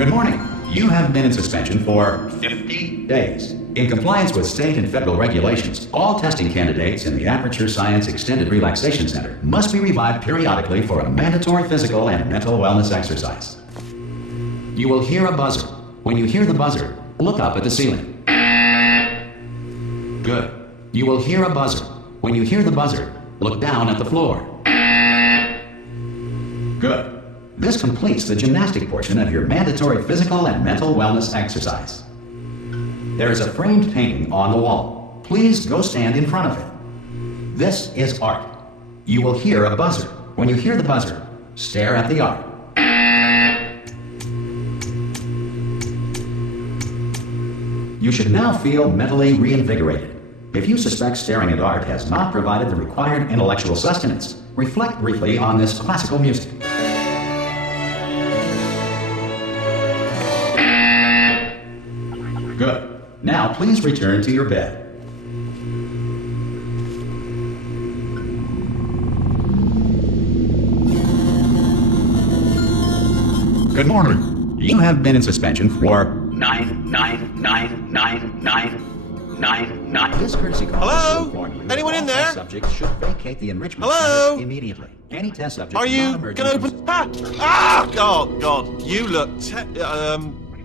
Good morning. You have been in suspension for 50 days. In compliance with state and federal regulations, all testing candidates in the Aperture Science Extended Relaxation Center must be revived periodically for a mandatory physical and mental wellness exercise. You will hear a buzzer. When you hear the buzzer, look up at the ceiling. Good. You will hear a buzzer. When you hear the buzzer, look down at the floor. Good. This completes the gymnastic portion of your mandatory physical and mental wellness exercise. There is a framed painting on the wall. Please go stand in front of it. This is art. You will hear a buzzer. When you hear the buzzer, stare at the art. You should now feel mentally reinvigorated. If you suspect staring at art has not provided the required intellectual sustenance, reflect briefly on this classical music. Good. Now please return to your bed. Good morning. You have been in suspension for 9999999. This courtesy call. Hello? Anyone in there? Subjects should vacate the enrichment Hello? center immediately. Any test subject. Are you gonna open? Oh God! You look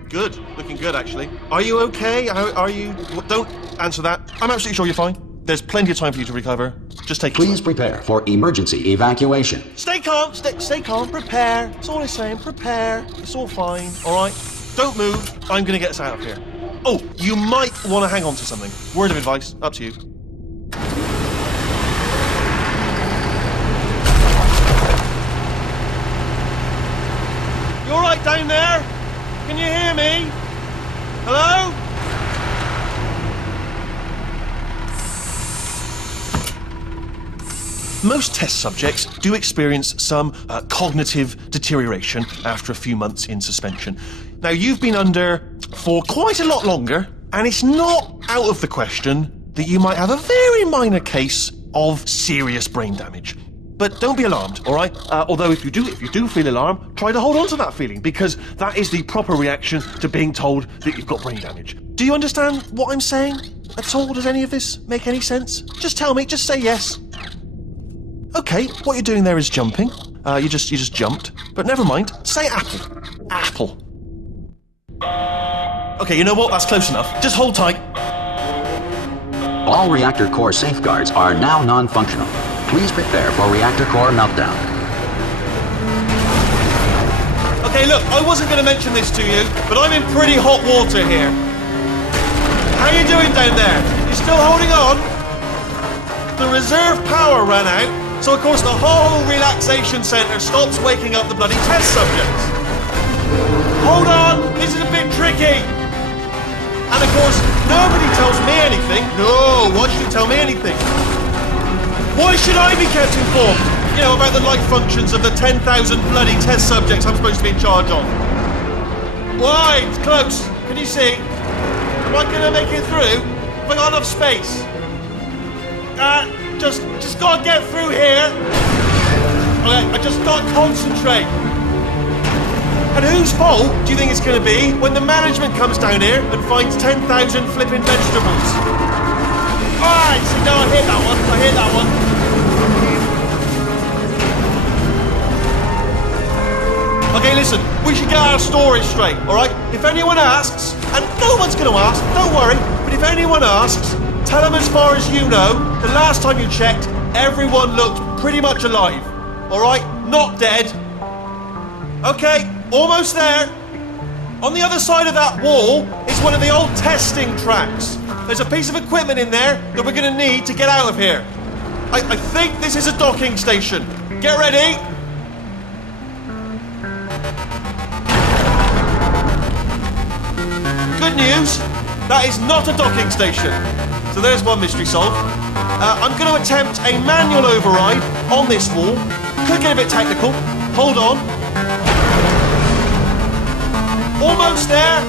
good. Looking good, actually. Are you okay? Are you? Don't answer that. I'm absolutely sure you're fine. There's plenty of time for you to recover. Just take. Please prepare for emergency evacuation. Stay calm. Stay calm. Prepare. That's all I'm saying. Prepare. It's all fine. All right. Don't move. I'm gonna get us out of here. Oh, you might want to hang on to something. Word of advice. Up to you. You all right down there? Can you hear me? Hello? Most test subjects do experience some cognitive deterioration after a few months in suspension. Now, you've been under for quite a lot longer, and it's not out of the question that you might have a very minor case of serious brain damage. But don't be alarmed, all right? Although if you do feel alarmed, try to hold on to that feeling, because that is the proper reaction to being told that you've got brain damage. Do you understand what I'm saying at all? Does any of this make any sense? Just tell me, just say yes. Okay, what you're doing there is jumping. You just jumped. But never mind, say apple. Apple. Okay, you know what? That's close enough. Just hold tight. All reactor core safeguards are now non-functional. Please prepare for reactor core meltdown. Okay, look, I wasn't going to mention this to you, but I'm in pretty hot water here. How you doing down there? You still holding on? The reserve power ran out, so of course the whole relaxation centre stops waking up the bloody test subjects. Hold on, this is a bit tricky. And of course, nobody tells me anything. No, why should you tell me anything? Why should I be kept informed? You know, about the life functions of the 10,000 bloody test subjects I'm supposed to be in charge of. Why? It's close. Can you see? Am I gonna make it through? Have I got enough space? Just gotta get through here. Okay, I just gotta concentrate. And whose fault do you think it's gonna be when the management comes down here and finds 10,000 flipping vegetables? Alright, see, no, I hit that one. Okay, listen, we should get our story straight, alright? If anyone asks, and no one's gonna ask, don't worry, but if anyone asks, tell them as far as you know, the last time you checked, everyone looked pretty much alive, alright? Not dead. Okay, almost there. On the other side of that wall is one of the old testing tracks. There's a piece of equipment in there that we're going to need to get out of here. I think this is a docking station. Get ready. Good news, that is not a docking station. So there's one mystery solved. I'm going to attempt a manual override on this wall. Could get a bit technical. Hold on. Almost there.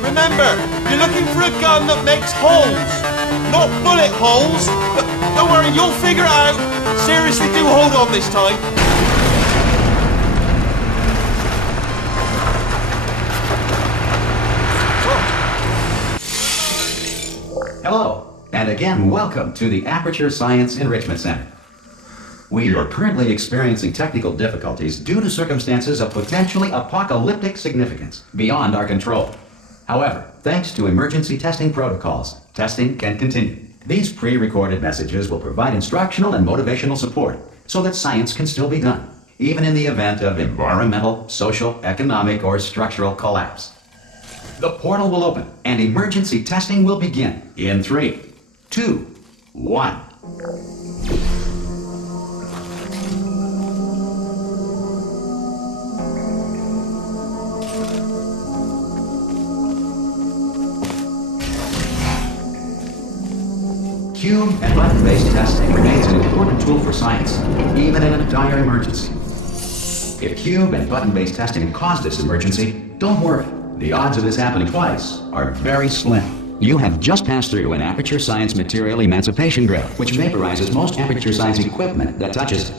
Remember, you're looking for a gun that makes holes. Not bullet holes, but don't worry, you'll figure it out. Seriously, do hold on this time. Hello, and again, welcome to the Aperture Science Enrichment Center. We are currently experiencing technical difficulties due to circumstances of potentially apocalyptic significance beyond our control. However, thanks to emergency testing protocols, testing can continue. These pre-recorded messages will provide instructional and motivational support so that science can still be done, even in the event of environmental, social, economic, or structural collapse. The portal will open and emergency testing will begin in 3, 2, 1. Cube and button-based testing remains an important tool for science, even in a dire emergency. If cube and button-based testing caused this emergency, don't worry. The odds of this happening twice are very slim. You have just passed through an Aperture Science Material Emancipation Grill, which vaporizes most Aperture Science equipment that touches it.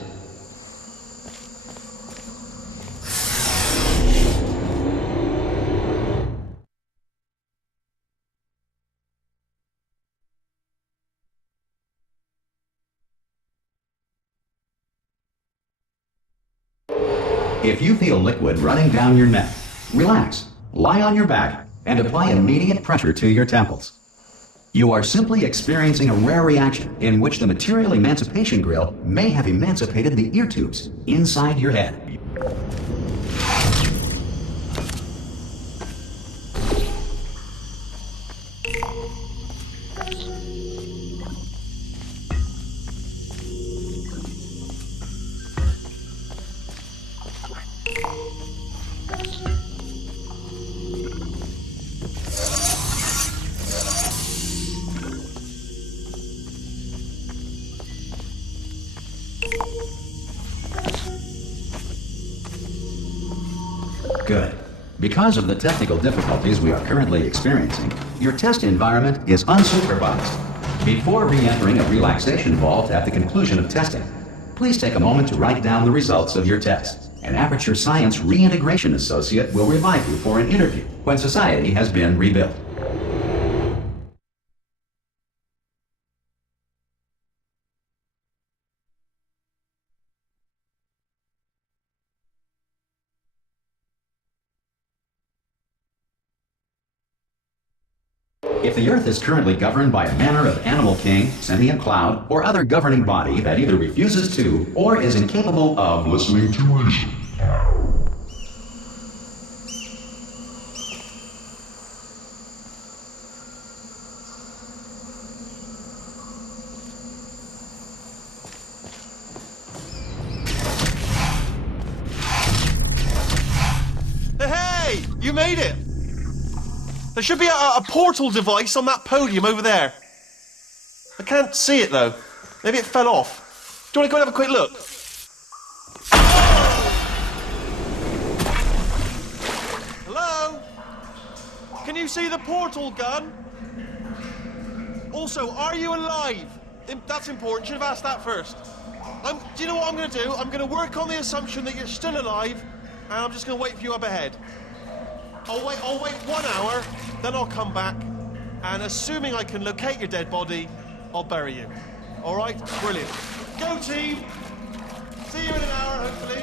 If you feel liquid running down your neck, relax, lie on your back, and apply immediate pressure to your temples. You are simply experiencing a rare reaction in which the Material Emancipation Grill may have emancipated the ear tubes inside your head. Good. Because of the technical difficulties we are currently experiencing, your test environment is unsupervised. Before re-entering a relaxation vault at the conclusion of testing, please take a moment to write down the results of your test. An Aperture Science Reintegration Associate will revive you for an interview when society has been rebuilt. If the Earth is currently governed by a manner of animal king, sentient cloud, or other governing body that either refuses to or is incapable of listening to reason. Hey! You made it! There should be a portal device on that podium over there. I can't see it though. Maybe it fell off. Do you want to go and have a quick look? Hello? Can you see the portal gun? Also, are you alive? That's important. Should have asked that first. Do you know what I'm going to do? I'm going to work on the assumption that you're still alive, and I'm just going to wait for you up ahead. I'll wait 1 hour, then I'll come back, and assuming I can locate your dead body, I'll bury you. All right? Brilliant. Go, team! See you in an hour, hopefully.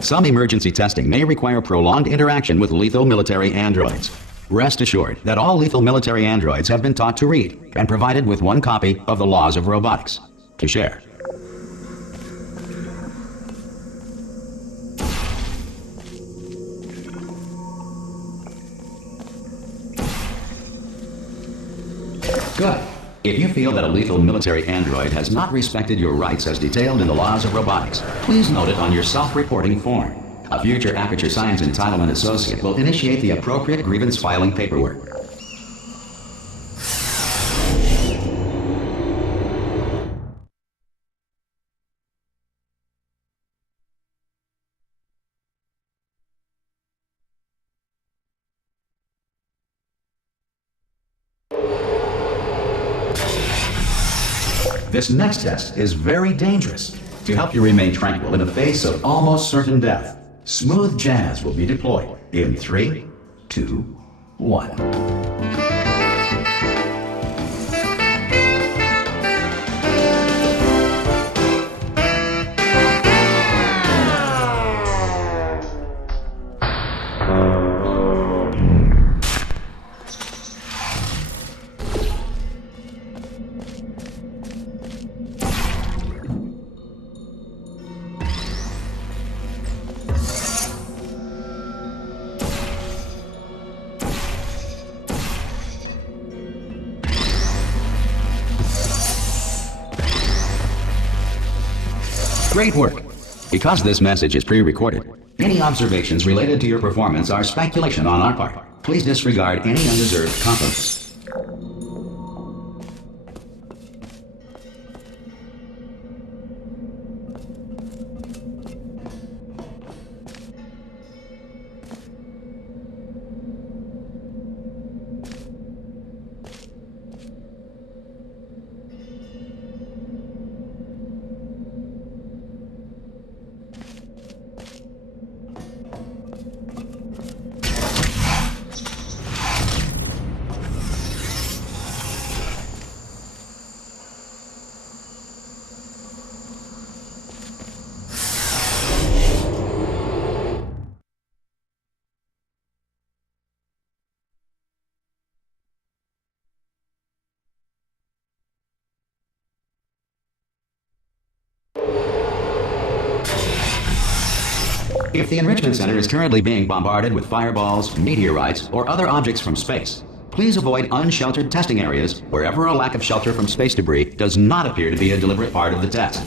Some emergency testing may require prolonged interaction with lethal military androids. Rest assured that all lethal military androids have been taught to read and provided with one copy of the Laws of Robotics to share. Good. If you feel that a lethal military android has not respected your rights as detailed in the laws of robotics, please note it on your self-reporting form. A future Aperture Science Entitlement Associate will initiate the appropriate grievance filing paperwork. This next test is very dangerous. To help you remain tranquil in the face of almost certain death, smooth jazz will be deployed in 3, 2, 1. Great work! Because this message is pre-recorded, any observations related to your performance are speculation on our part. Please disregard any undeserved compliments. If the Enrichment Center is currently being bombarded with fireballs, meteorites, or other objects from space, please avoid unsheltered testing areas wherever a lack of shelter from space debris does not appear to be a deliberate part of the test.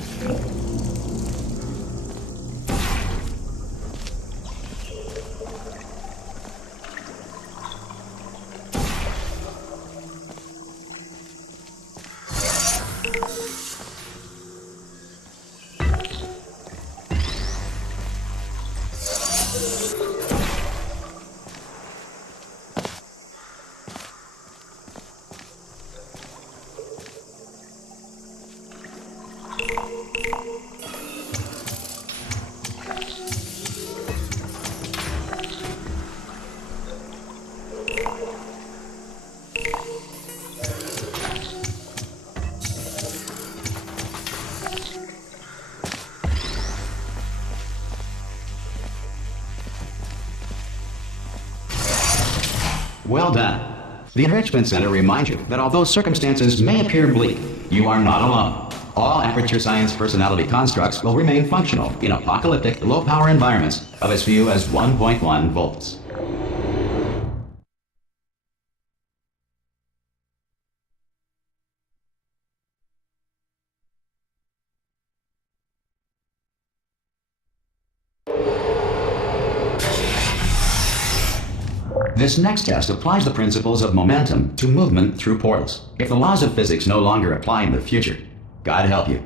Well done. The Enrichment Center reminds you that although circumstances may appear bleak, you are not alone. All Aperture Science personality constructs will remain functional in apocalyptic, low-power environments of as few as 1.1 volts. This next test applies the principles of momentum to movement through portals. If the laws of physics no longer apply in the future, God help you.